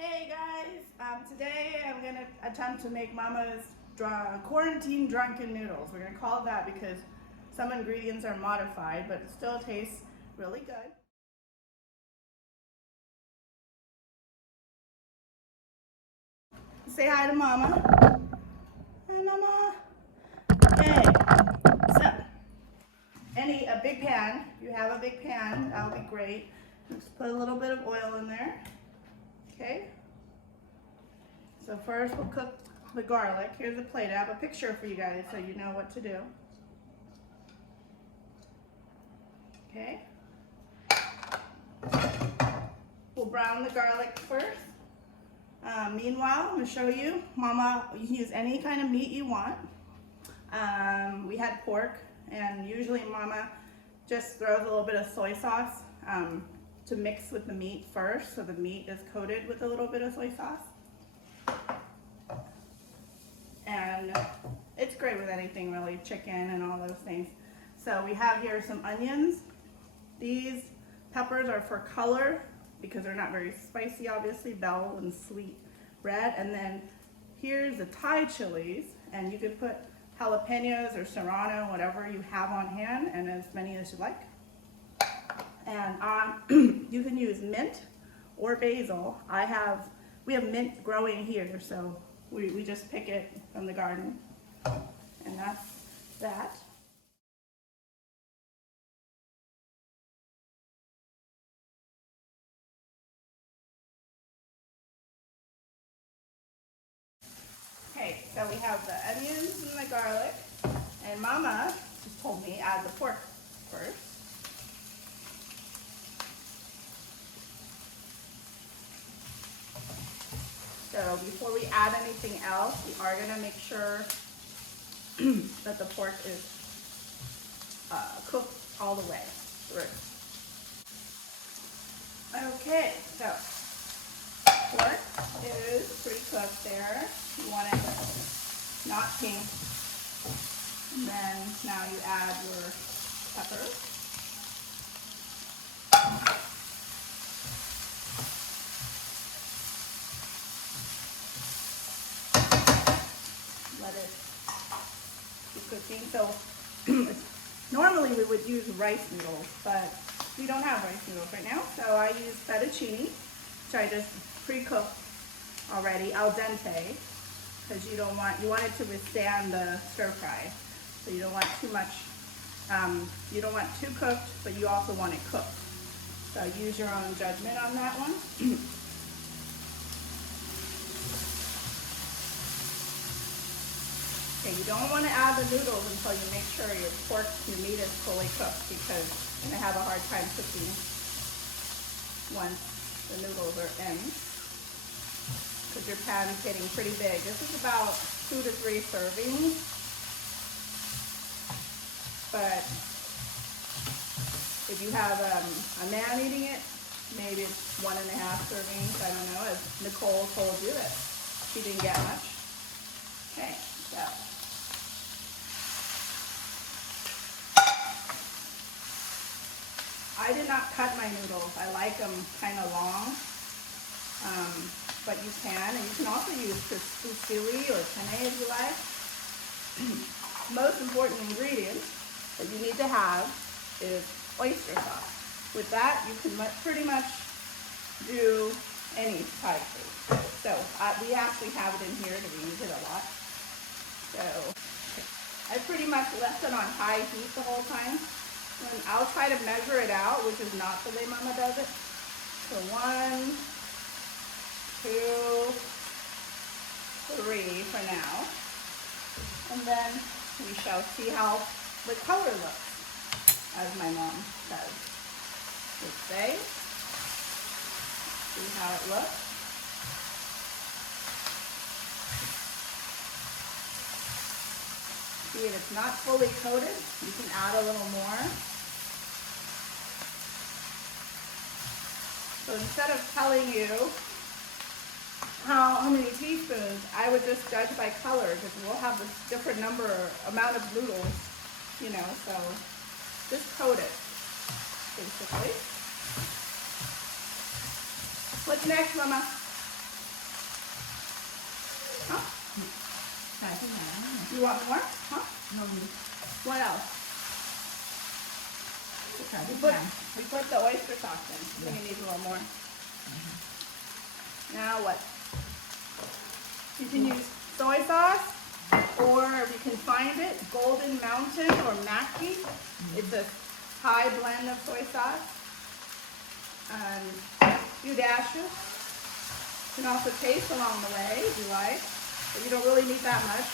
Hey guys, today I'm going to attempt to make Mama's quarantine drunken noodles. We're going to call it that because some ingredients are modified, but it still tastes really good. Say hi to Mama. Hi Mama. Okay, so a big pan, you have a big pan, that would be great. Just put a little bit of oil in there. Okay. So first we'll cook the garlic. Here's a plate. I have a picture for you guys so you know what to do. Okay. We'll brown the garlic first. Meanwhile, I'm going to show you, Mama, you can use any kind of meat you want. We had pork, and usually Mama just throws a little bit of soy sauce to mix with the meat first, so the meat is coated with a little bit of soy sauce. And it's great with anything really, chicken and all those things. So we have here some onions. These peppers are for color because they're not very spicy, obviously, bell and sweet red. And then here's the Thai chilies, and you can put jalapenos or serrano, whatever you have on hand, and as many as you like. And you can use mint or basil. We have mint growing here, so we just pick it from the garden, and that's that. Okay, so we have the onions and the garlic, and Mama just told me add the pork first. So before we add anything else, we are going to make sure that the pork is cooked all the way through. Okay, so pork is pretty cooked there. You want it not pink. And then now you add your peppers. Let it keep cooking. So normally we would use rice noodles, but we don't have rice noodles right now. So I use fettuccine, which I just pre-cooked already, al dente, because you want it to withstand the stir fry. So you don't want too much, you don't want too cooked, but you also want it cooked. So use your own judgment on that one. Okay, you don't want to add the noodles until you make sure your meat is fully cooked, because you're going to have a hard time cooking once the noodles are in, because your pan's getting pretty big. This is about 2 to 3 servings, but if you have a man eating it, maybe it's 1.5 servings. I don't know, as Nicole told you that she didn't get much. Okay, so I did not cut my noodles. I like them kind of long, but you can, and you can also use fusilli or penne if you like. Most important ingredient that you need to have is oyster sauce. With that, you can pretty much do any Thai food. So we actually have it in here because we use it a lot. So I pretty much left it on high heat the whole time. And I'll try to measure it out, which is not the way Mama does it. So 1, 2, 3 for now. And then we shall see how the color looks, as my mom says. Let's say. See how it looks. See, if it's not fully coated, you can add a little more. So instead of telling you how many teaspoons, I would just judge by color, because we'll have this different amount of noodles, you know, so just coat it, basically. What's next, Mama? Huh? ใส่ที่ไหน You want more? Huh? เรามี What else? ใส่ We ที่ put, ไหน we put the oyster sauce in. I think it needs a little more. Now what? You can use soy sauce, or if you can find it, Golden Mountain or Mackie. It's a Thai blend of soy sauce. And few dashes. You can also taste along the way if you like, but you don't really need that much.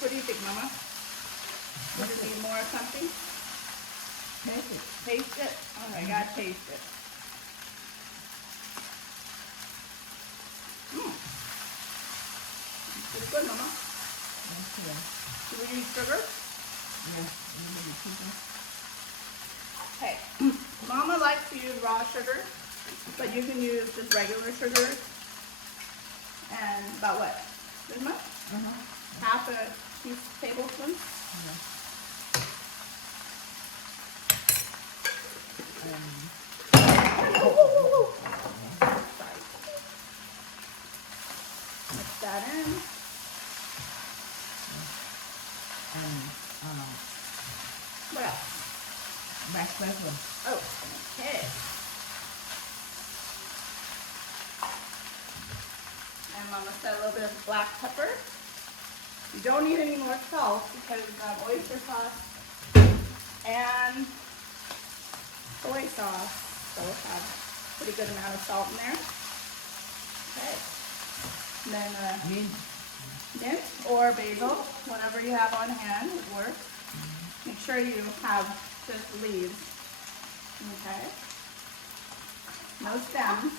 What do you think, Mama? Does it need more of something? เทสสิ Taste it? Oh my God, taste it. Pretty good, Mama. น้ำเขียว Should we use sugar? เนี่ยมีอยู่ที่นี่ Okay. Mama likes to use raw sugar, but you can use just regular sugar. And about what? This much? อ่าฮะ Half a tablespoon. เนี่ย Sorry. Mix that in. อันWhat else? แบล็คเปปเปอร์ Oh, okay. And Mama said a little bit of black pepper. You don't need any more salt because oyster sauce and soy sauce both have a pretty good amount of salt in there. Okay. And then มิ้น mint or basil, whatever you have on hand would work. Make sure you have just leaves. Okay. No stems.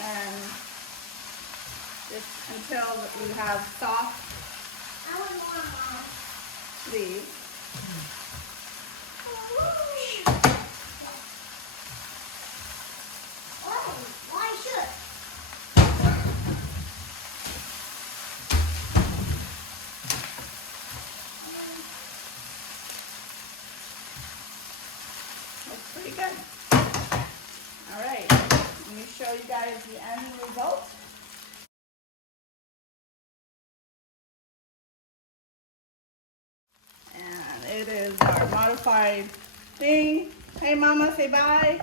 And just until you have soft leaves. Looks pretty good. All right, let me show you guys the end result. And it is our modified thing. Hey, Mama, say bye.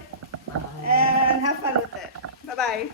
Bye. And have fun with it. Bye-bye.